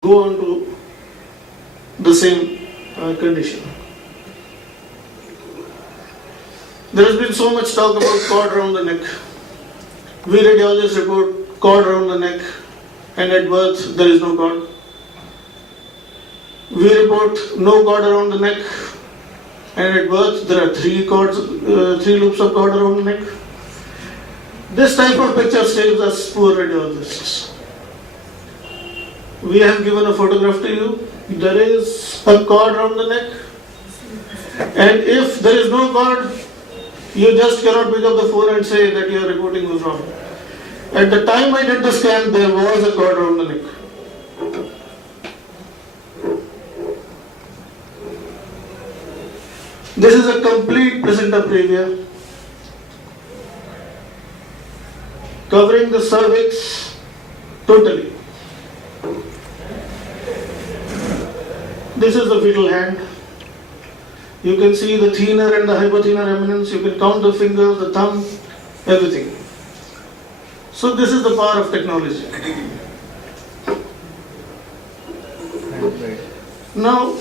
go on to the same condition. There has been so much talk about cord around the neck. We radiologists report cord around the neck, and at birth there is no cord. We report no cord around the neck, and at birth there are three loops of cord around the neck. This type of picture saves us poor radiologists. We have given a photograph to you. There is a cord around the neck, and if there is no cord, you just cannot pick up the phone and say that your reporting was wrong. At the time I did the scan, there was a cord around the neck. This is a complete placenta previa covering the cervix totally. This is the fetal hand. You can see the thenar and the hypothenar eminence. You can count the fingers, the thumb, everything. So this is the power of technology. Now,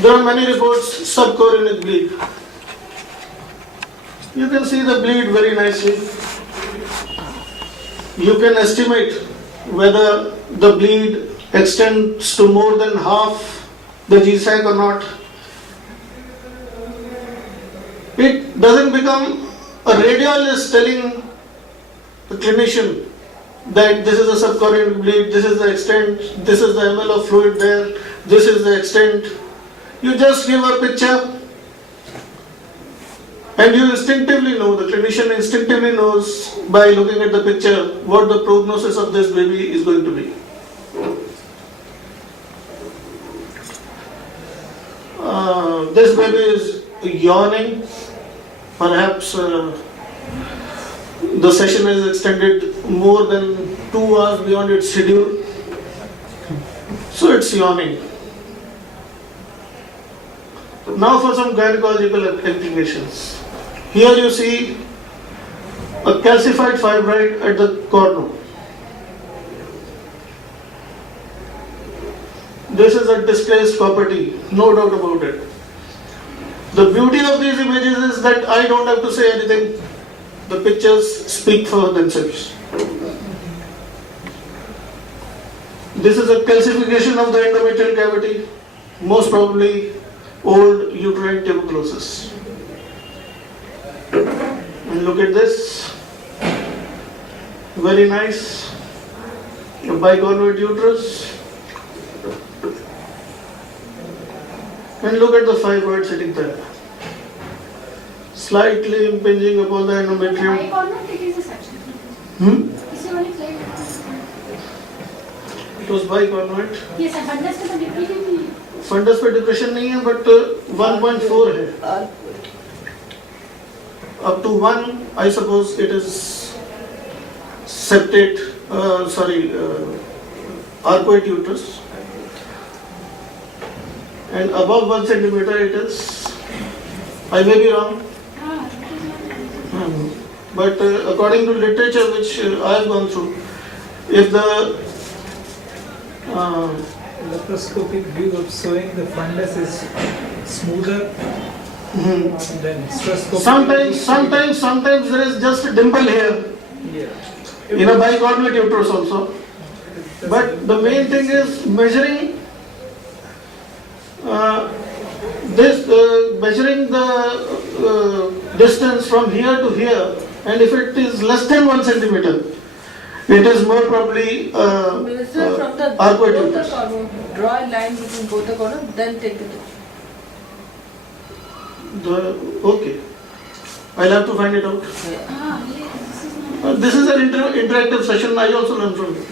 there are many reports subchorionic bleed. You can see the bleed very nicely. You can estimate whether the bleed extends to more than half the G-sac or not. It doesn't become a radiologist telling the clinician that this is a subchorionic bleed, this is the extent, this is the ml of fluid there, this is the extent. You just give a picture and you instinctively know, the clinician instinctively knows by looking at the picture what the prognosis of this baby is going to be. This baby is yawning. Perhaps the session is extended more than 2 hours beyond its schedule. So it's yawning. Now for some gynecological applications. Here you see a calcified fibroid at the cornu. This is a displaced property, no doubt about it. The beauty of these images is that I don't have to say anything. The pictures speak for themselves. This is a calcification of the endometrial cavity, most probably old uterine tuberculosis. And look at this. Very nice. A biconvex uterus. And look at the fibroid sitting there. Slightly impinging upon the endometrium. It was biconvex. Yes, fundus पे तो depression नहीं है. Fundus पे depression नहीं है, but 1.4 है. Up to 1, I suppose it is septate, arcuate uterus. And above 1 centimeter it is, I may be wrong, but according to literature which I have gone through, if the laparoscopic view of showing the fundus is smoother than hysteroscopic. sometimes there is just a dimple here, in a biconvex uterus also, but the main thing is measuring measuring the distance from here to here, and if it is less than 1 centimeter, it is more probably Measure from the arcuate both the uterus. corner. Draw a line between both the corner, then take the picture. Okay, I'll have to find it out. This is an interactive session. I also learn from you.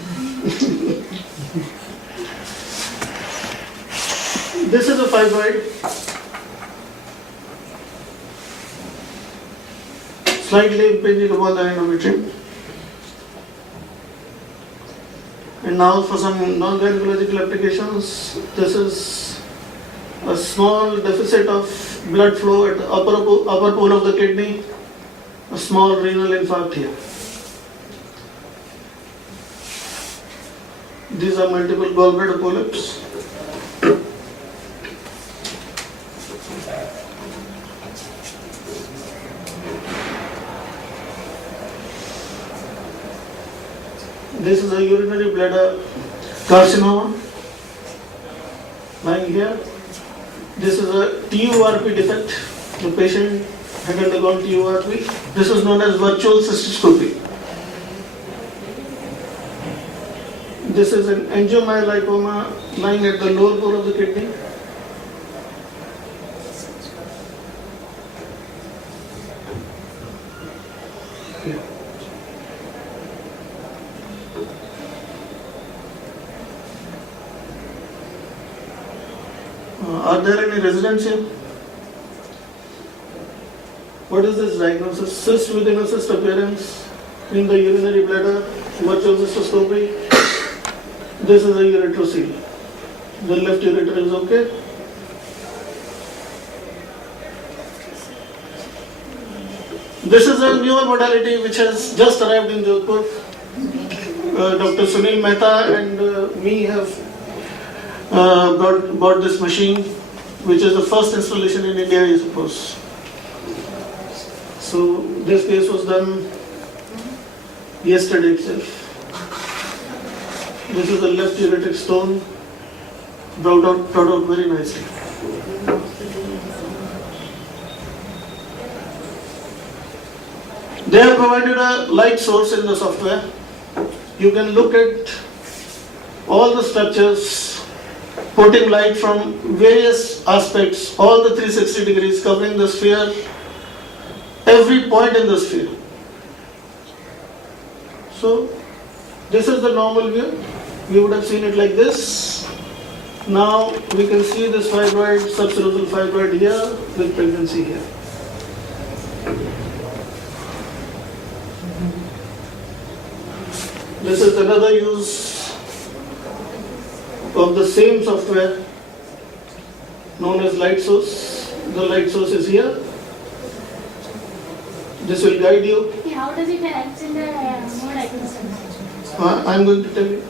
This is a fibroid, slightly impinging upon the endometrium. And now for some non-gynecological applications, this is a small deficit of blood flow at the upper pole of the kidney, a small renal infarct here. These are multiple gallbladder polyps. This is a urinary bladder carcinoma lying here. This is a TURP defect. The patient had undergone TURP. This is known as virtual cystoscopy. This is an angiomyolipoma lying at the lower pole of the kidney. Are there any residents here? What is this diagnosis? Cyst within a cyst appearance in the urinary bladder, virtual cystoscopy. This is a ureterocele. The left ureter is okay. This is a newer modality which has just arrived in Jodhpur. Dr. Sunil Mehta and me have bought this machine, which is the first installation in India, I suppose. So this case was done yesterday itself. This is the left ureteric stone, brought out very nicely. They have provided a light source in the software. You can look at all the structures, putting light from various aspects, all the 360 degrees, covering the sphere, every point in the sphere. So, this is the normal view. You would have seen it like this. Now, we can see this fibroid, subserosal fibroid here, with pregnancy here. This is another use of the same software known as light source. The light source is here. This will guide you. How does it help in the more diagnosis? I'm going to tell you.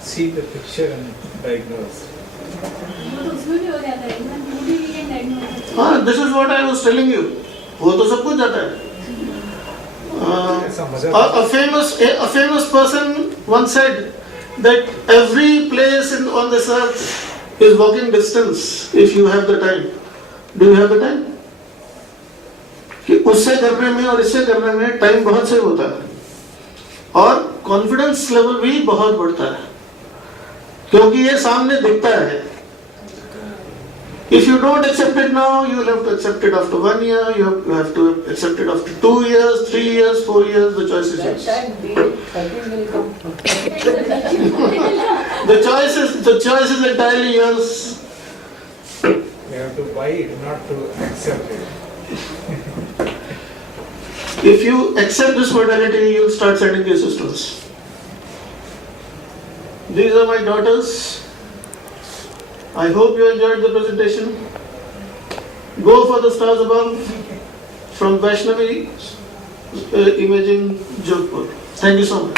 See the picture and diagnose. वो तो उसमें भी हो जाता है, even 2D we can diagnose. This is what I was telling you. वो तो सब कुछ जाता है. ऐसा मजा A famous person once said that every place on this earth is walking distance if you have the time. Do you have the time? कि उससे करने में और इससे करने में टाइम बहुत सेव होता है और कॉन्फिडेंस लेवल भी बहुत बढ़ता है क्योंकि ये सामने दिखता है. If you don't accept it now, you will have to accept it after 1 year, you have to accept it after 2 years, 3 years, 4 years, the choice is yours. The choice is entirely yours. You have to buy it, not to accept it. If you accept this modality, you will start sending cases to us. These are my daughters. I hope you enjoyed the presentation. Go for the stars above from Vaishnavi Imaging Jodhpur. Thank you so much.